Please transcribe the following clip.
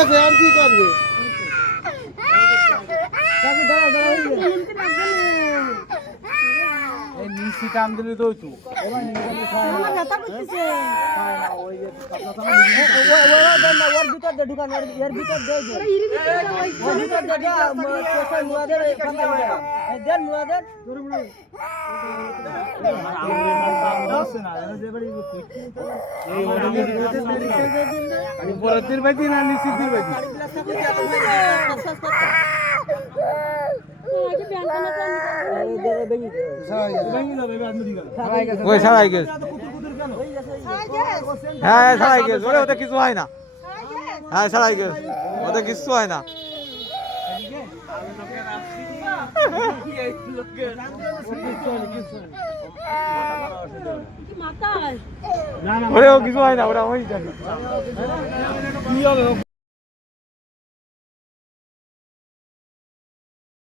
গেছে আর কি করবে এই নিচি টান দিলে তো হইতো আমার ব্যথা করতেছে ওই যে ওর ভিতর দে ঢুকান এর ভিতর দে ওর ভিতর দে কোথায় মুয়াদের ফাঁকা দেন মুয়াদের উপরের দিন বাইতি না নিচের দিন বাইতি ওই ছাড়াই গেছে হ্যাঁ ছাড়াই গেছে ওরে ওটা কিছু হয় না হ্যাঁ ছাড়াই গেছে ওটা কিছু হয় না ওরে ও কিছু হয় না ওরা ওই